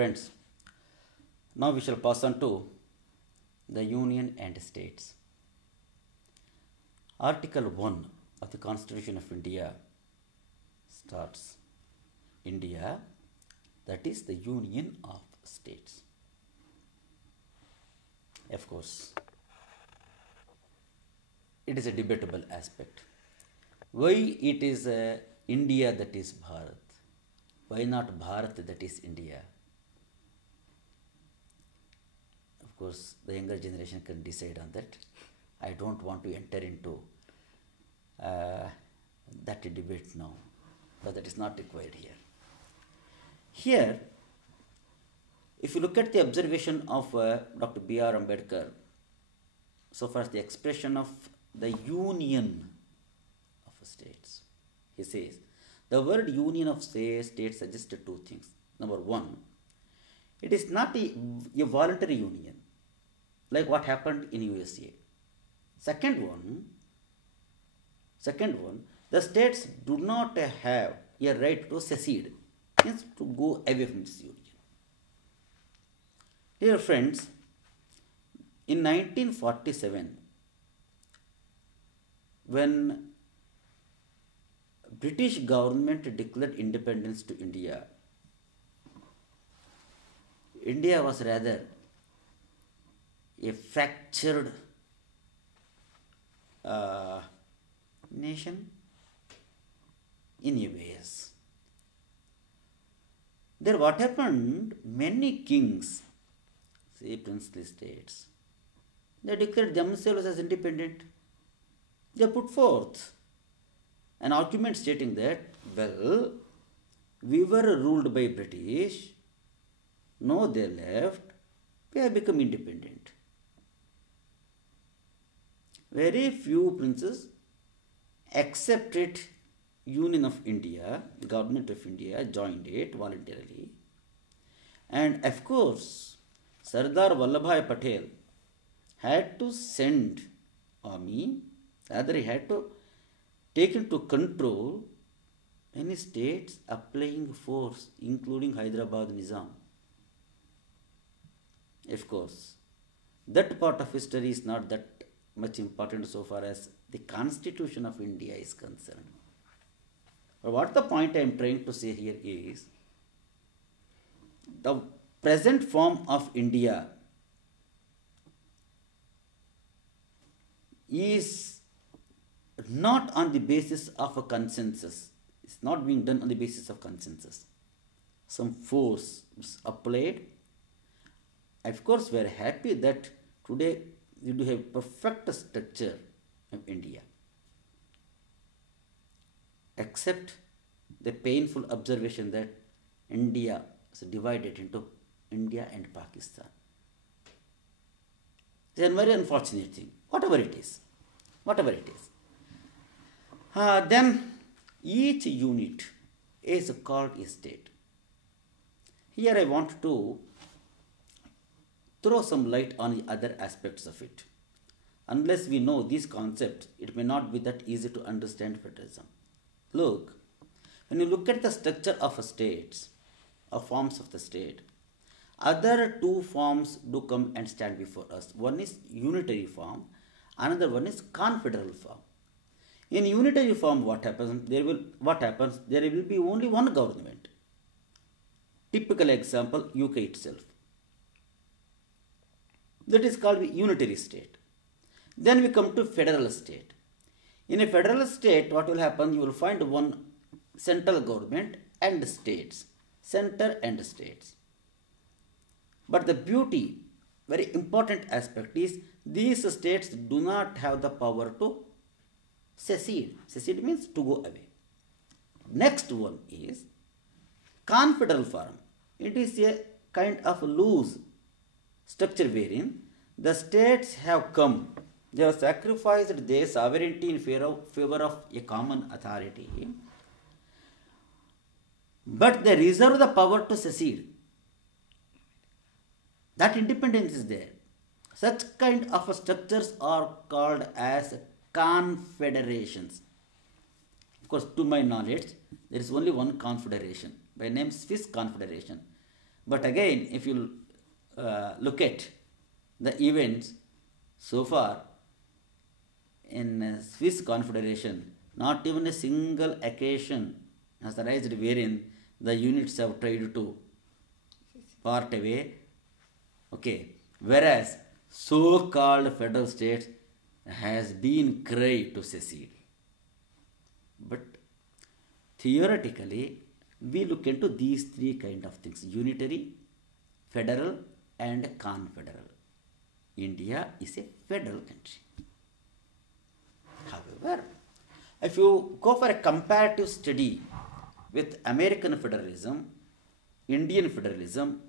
Friends, now we shall pass on to the Union and States. Article 1 of the Constitution of India starts India, that is the Union of States. Of course, it is a debatable aspect. Why it is India that is Bharat? Why not Bharat that is India? Of course, the younger generation can decide on that. I don't want to enter into that debate now, but that is not required here. Here, if you look at the observation of Dr. B.R. Ambedkar, so far as the expression of the union of states, he says, the word union of states suggests two things. Number one, it is not a voluntary union, like what happened in USA. Second one, the states do not have a right to secede, means to go away from this union. Dear friends, in 1947, when British government declared independence to India, India was rather a fractured nation in a ways. There what happened, many kings, say princely states, they declared themselves as independent. They put forth an argument stating that, well, we were ruled by British, no they left, we have become independent. Very few princes accepted Union of India, the government of India joined it voluntarily. And of course, Sardar Vallabhbhai Patel had to send army, rather he had to take into control many states applying force, including Hyderabad Nizam. Of course, that part of history is not that much important so far as the Constitution of India is concerned. But what the point I am trying to say here is, the present form of India is not on the basis of a consensus. It's not being done on the basis of consensus. Some force is applied. Of course, we are happy that today we do have perfect structure of India, except the painful observation that India is divided into India and Pakistan. It's a very unfortunate thing, whatever it is. Then each unit is called a state. Here I want to throw some light on the other aspects of it. Unless we know these concepts, it may not be that easy to understand federalism. Look, when you look at the structure of states, or forms of the state, other two forms do come and stand before us. One is unitary form, another one is confederal form. In unitary form, what happens? There will be only one government. Typical example, UK itself. That is called unitary state. Then we come to federal state. In a federal state, what will happen? You will find one central government and states. Center and states. But the beauty, very important aspect is, these states do not have the power to secede. Secede means to go away. Next one is confederal form. It is a kind of loose structure wherein the states have come, they have sacrificed their sovereignty in favor of a common authority, but they reserve the power to secede. That independence is there. Such kind of structures are called as confederations. Of course, to my knowledge, there is only one confederation by name Swiss Confederation. But again, if you look at the events so far in Swiss Confederation, not even a single occasion has arisen wherein the units have tried to part away. Okay, whereas so-called federal states has been cried to secede. But theoretically, we look into these three kind of things: unitary, federal, and confederal. India is a federal country. However, if you go for a comparative study with American federalism, Indian federalism,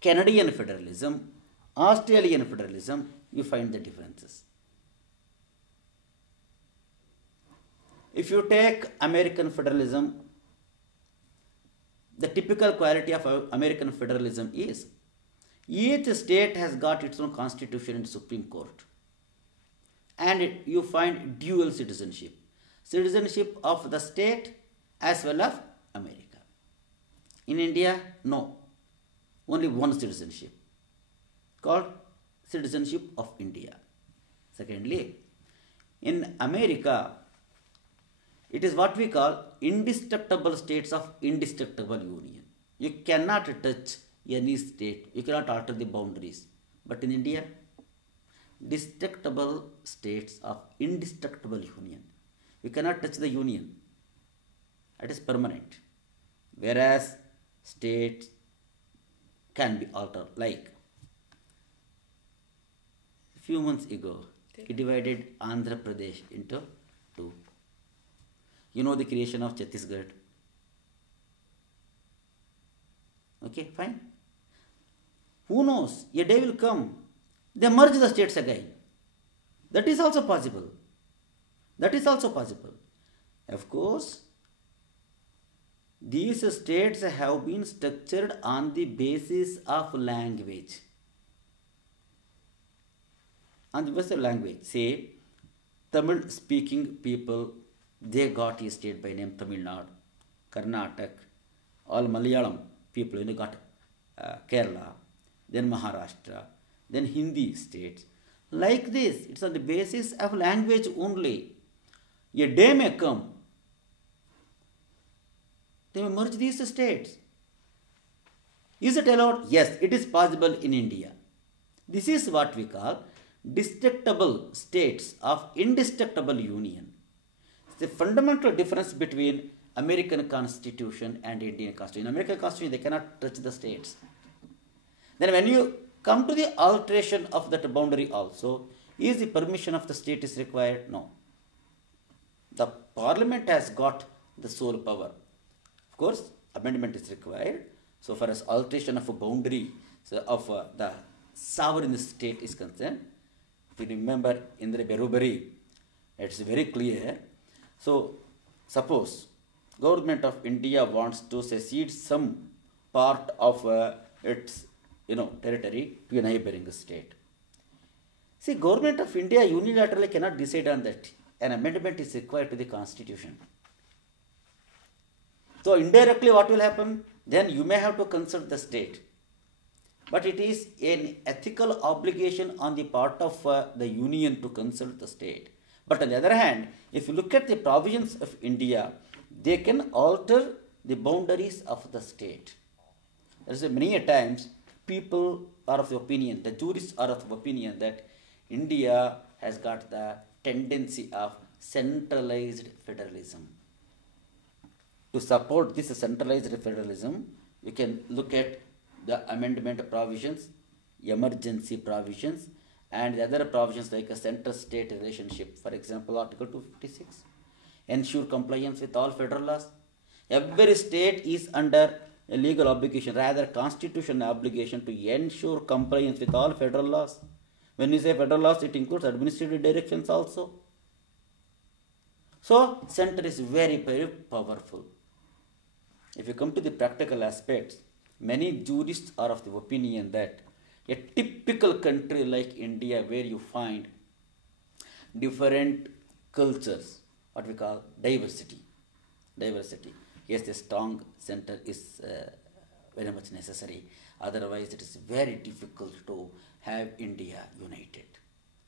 Canadian federalism, Australian federalism, you find the differences. If you take American federalism, the typical quality of American federalism is each state has got its own constitution and Supreme Court. And you find dual citizenship. Citizenship of the state as well as America. In India, no. Only one citizenship called citizenship of India. Secondly, in America, it is what we call indestructible states of indestructible union. You cannot touch any state. You cannot alter the boundaries. But in India, destructible states of indestructible union. You cannot touch the union. It is permanent. Whereas states can be altered. Like a few months ago, he divided Andhra Pradesh into two. You know the creation of Chhattisgarh. Okay, fine. Who knows? A day will come. They merge the states again. That is also possible. That is also possible. Of course, these states have been structured on the basis of language. On the basis of language, say, Tamil speaking people, they got a state by name Tamil Nadu, Karnataka, all Malayalam people, they got Kerala, then Maharashtra, then Hindi states. Like this, it's on the basis of language only. A day may come, they may merge these states. Is it allowed? Yes, it is possible in India. This is what we call destructible states of indestructible union. The fundamental difference between American Constitution and Indian Constitution. In American Constitution, they cannot touch the states. Then when you come to the alteration of that boundary also, is the permission of the state is required? No. The parliament has got the sole power. Of course, amendment is required. So far as alteration of a boundary of the sovereign state is concerned, if you remember Indra Berubari, it's very clear. So, suppose government of India wants to secede some part of its territory to a neighboring state. See, government of India unilaterally cannot decide on that. An amendment is required to the constitution. So indirectly what will happen? Then you may have to consult the state. But it is an ethical obligation on the part of the union to consult the state. But on the other hand, if you look at the provisions of India, they can alter the boundaries of the state. There is many a times people are of the opinion, the jurists are of the opinion that India has got the tendency of centralized federalism. To support this centralized federalism, you can look at the amendment provisions, emergency provisions, and the other provisions like a center-state relationship. For example, Article 256, ensure compliance with all federal laws. Every state is under a legal obligation, rather constitutional obligation to ensure compliance with all federal laws. When you say federal laws, it includes administrative directions also. So, center is very, very powerful. If you come to the practical aspects, many jurists are of the opinion that a typical country like India, where you find different cultures, what we call diversity. Yes, a strong center is very much necessary. Otherwise, it is very difficult to have India united.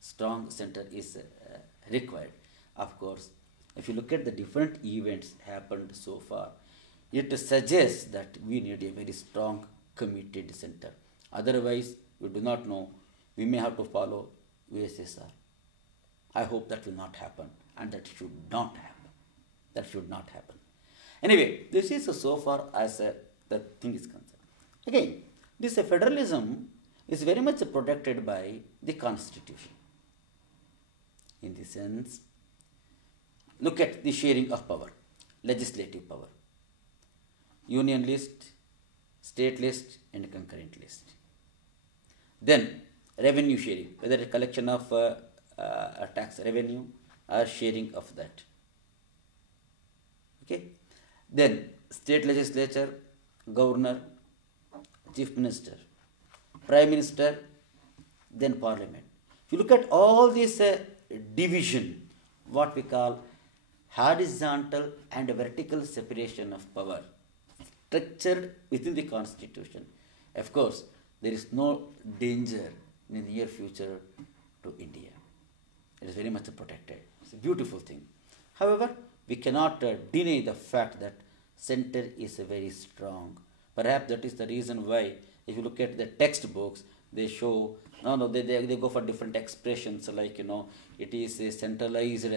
Strong center is required. Of course, if you look at the different events happened so far, it suggests that we need a very strong, committed center. Otherwise, we do not know. We may have to follow USSR. I hope that will not happen, and that should not happen. That should not happen. Anyway, this is so far as the thing is concerned. Again, this federalism is very much protected by the constitution. In the sense, look at the sharing of power, legislative power, union list, state list, and concurrent list. Then revenue sharing, whether a collection of a tax revenue or sharing of that. Okay. Then state legislature, governor, chief minister, prime minister, then parliament. If you look at all this division, what we call horizontal and vertical separation of power, structured within the constitution. Of course, there is no danger in the near future to India. It is very much protected. It's a beautiful thing. However, we cannot deny the fact that center is very strong. Perhaps that is the reason why, if you look at the textbooks, they show, they go for different expressions like, it is a centralized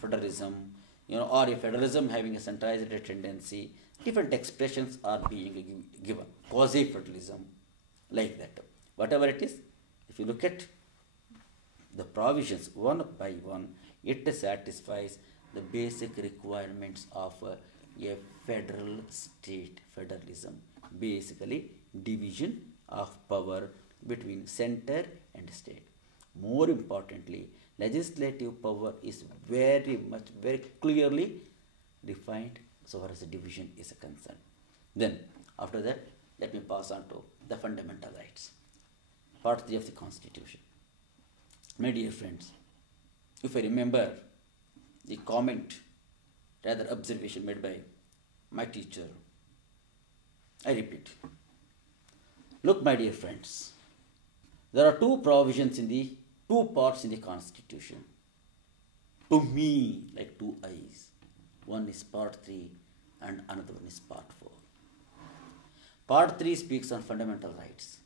federalism, or a federalism having a centralized tendency. Different expressions are being given. Quasi-federalism, like that. Whatever it is, if you look at the provisions one by one, it satisfies the basic requirements of a federal state, federalism. Basically, division of power between center and state. More importantly, legislative power is very clearly defined so far as the division is concerned. Then, after that, let me pass on to the fundamental rights. Part 3 of the Constitution. My dear friends, if I remember the comment, rather observation made by my teacher, I repeat. Look, my dear friends, there are two provisions in the two parts in the Constitution. To me, like two eyes. One is part 3 and another one is part 4. Part 3 speaks on fundamental rights.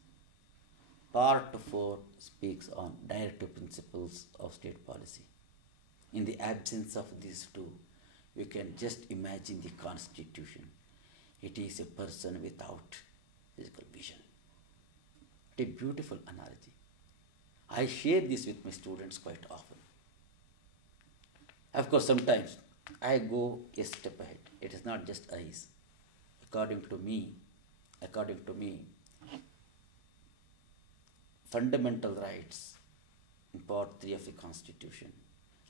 Part 4 speaks on directive principles of state policy. In the absence of these two, you can just imagine the Constitution. It is a person without physical vision. What a beautiful analogy. I share this with my students quite often. Of course, sometimes I go a step ahead. It is not just eyes. According to me, fundamental rights in part 3 of the Constitution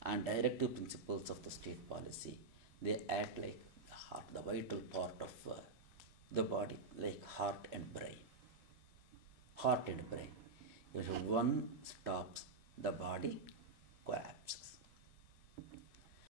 and directive principles of the state policy, they act like the heart, the vital part of the body, like heart and brain. Heart and brain. If one stops, the body collapses.